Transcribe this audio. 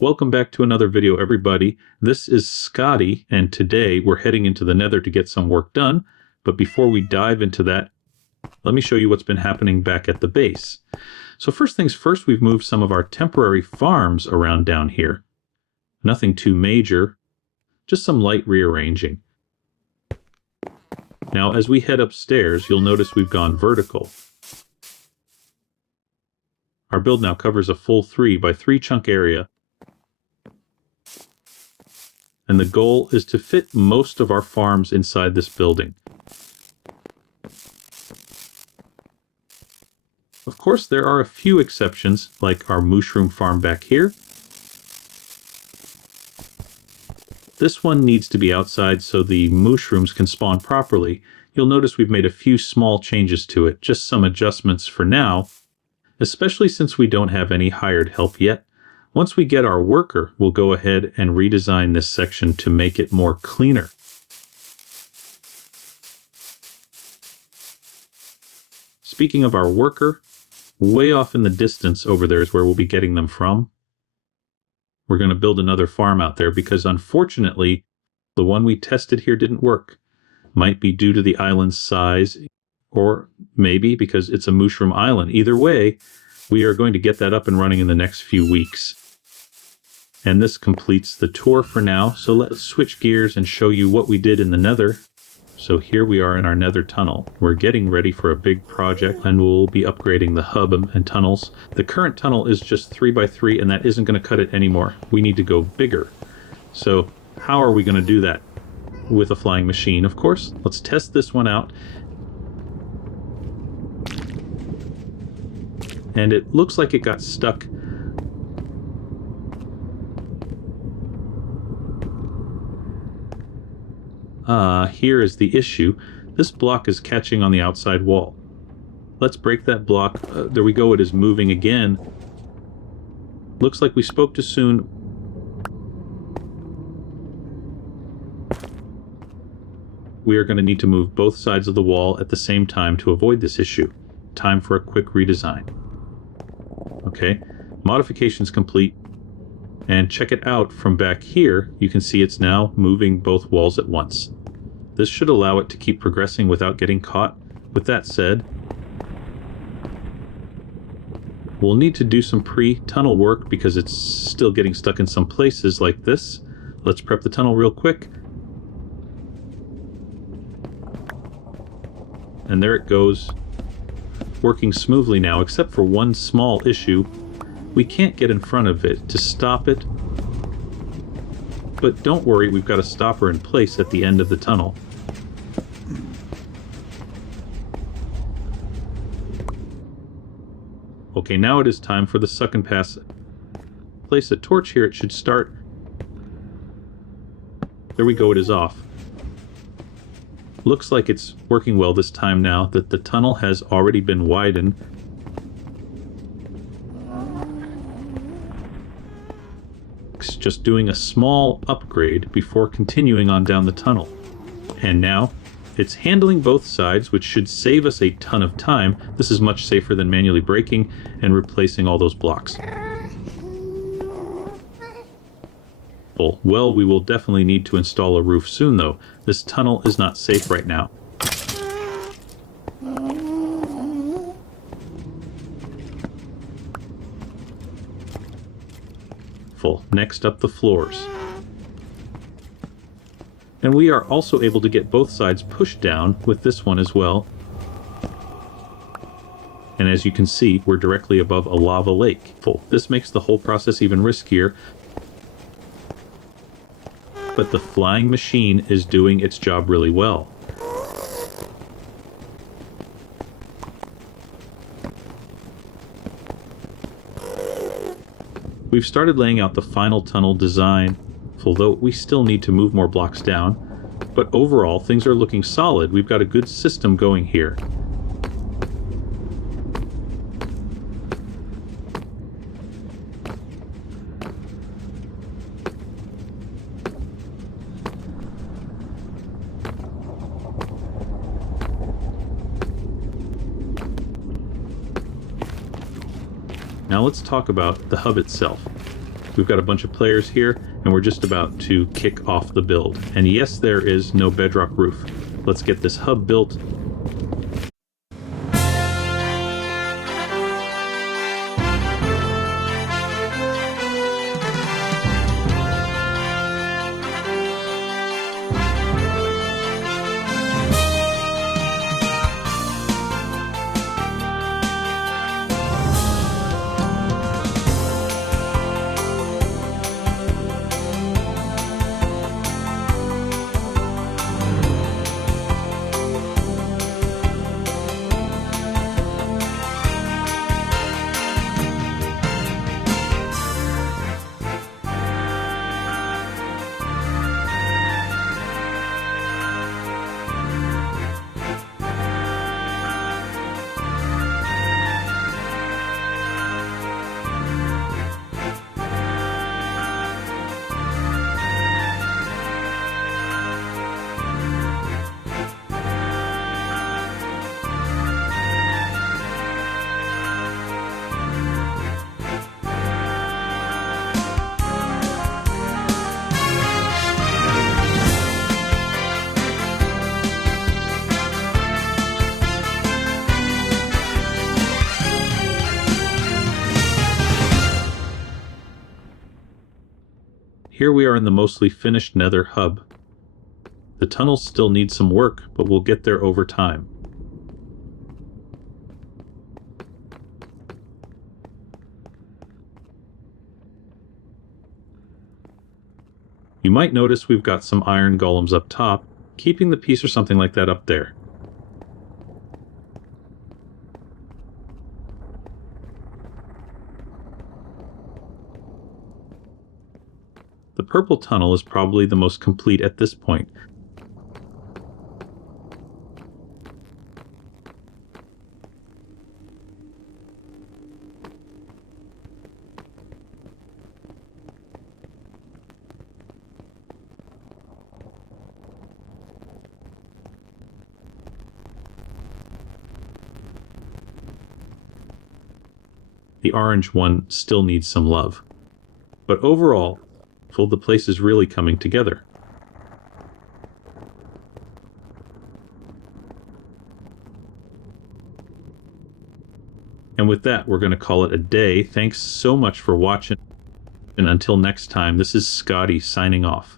Welcome back to another video, everybody. This is Scotty, and today we're heading into the Nether to get some work done. But before we dive into that, let me show you what's been happening back at the base. So first things first, we've moved some of our temporary farms around down here. Nothing too major, just some light rearranging. Now, as we head upstairs, you'll notice we've gone vertical. Our build now covers a full 3x3 chunk area. And the goal is to fit most of our farms inside this building. Of course, there are a few exceptions, like our mushroom farm back here. This one needs to be outside so the mushrooms can spawn properly. You'll notice we've made a few small changes to it, just some adjustments for now, especially since we don't have any hired help yet. Once we get our worker, we'll go ahead and redesign this section to make it more cleaner. Speaking of our worker, way off in the distance over there is where we'll be getting them from. We're going to build another farm out there because unfortunately, the one we tested here didn't work. Might be due to the island's size, or maybe because it's a mushroom island. Either way, we are going to get that up and running in the next few weeks. And this completes the tour for now, so let's switch gears and show you what we did in the Nether. So here we are in our Nether tunnel. We're getting ready for a big project, and we'll be upgrading the hub and tunnels. The current tunnel is just 3x3, and that isn't going to cut it anymore. We need to go bigger. So how are we going to do that? With a flying machine, of course. Let's test this one out. And it looks like it got stuck. Here is the issue. This block is catching on the outside wall. Let's break that block. There we go, it is moving again. Looks like we spoke too soon. We are going to need to move both sides of the wall at the same time to avoid this issue. Time for a quick redesign. Okay, modifications complete. And check it out from back here. You can see it's now moving both walls at once. This should allow it to keep progressing without getting caught. With that said, we'll need to do some pre-tunnel work because it's still getting stuck in some places like this. Let's prep the tunnel real quick. And there it goes, working smoothly now, except for one small issue. We can't get in front of it to stop it. But don't worry, we've got a stopper in place at the end of the tunnel. Okay, now it is time for the suck and pass. Place a torch here, it should start. There we go, it is off. Looks like it's working well this time now that the tunnel has already been widened. Just doing a small upgrade before continuing on down the tunnel. And now it's handling both sides, which should save us a ton of time. This is much safer than manually breaking and replacing all those blocks. Well, we will definitely need to install a roof soon though. This tunnel is not safe right now. Next up, the floors. And we are also able to get both sides pushed down with this one as well. And as you can see, we're directly above a lava lake. This makes the whole process even riskier. But the flying machine is doing its job really well. We've started laying out the final tunnel design, although we still need to move more blocks down. But overall, things are looking solid. We've got a good system going here. Now let's talk about the hub itself. We've got a bunch of players here, and we're just about to kick off the build. And yes, there is no bedrock roof. Let's get this hub built. Here we are in the mostly finished Nether hub. The tunnels still need some work, but we'll get there over time. You might notice we've got some iron golems up top, keeping the piece or something like that up there. The purple tunnel is probably the most complete at this point. The orange one still needs some love. But overall, the place is really coming together. And with that, we're going to call it a day. Thanks so much for watching. And until next time, this is Scotty signing off.